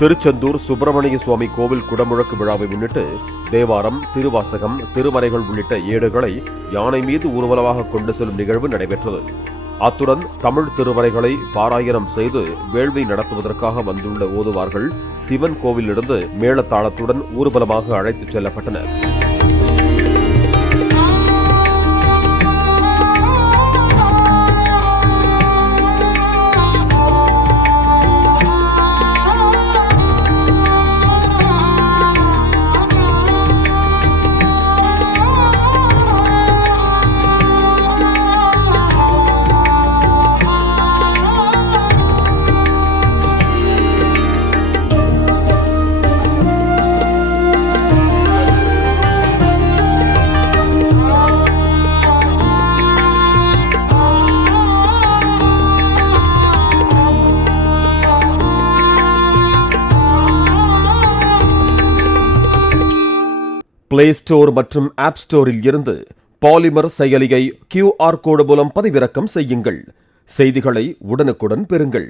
திருச்செந்தூர் சுப்பிரமணிய சுவாமி கோவில் குடமுழக்கு விழாவை முன்னிட்டு தேவாரம், திருவாசகம், திருமறைகள் உள்ளிட்ட ஏடுகளை யானை மீது ஊர்வலமாக கொண்டு செல்லும் நிகழ்வு நடைபெற்றது. அத்துடன் தமிழ் திருமறைகளை பாராயணம் செய்து வேள்வி நடத்துவதற்காக வந்துள்ள ஓதுவார்கள் சிவன் கோவிலிருந்து மேளதாளத்துடன் ஊர்வலமாக அழைத்துச் செல்லப்பட்டனர். பிளே ஸ்டோர் மற்றும் ஆப் ஸ்டோரில் இருந்து பாலிமர் செயலியை QR கோடு மூலம் பதிவிறக்கம் செய்யுங்கள். செய்திகளை உடனுக்குடன் பெறுங்கள்.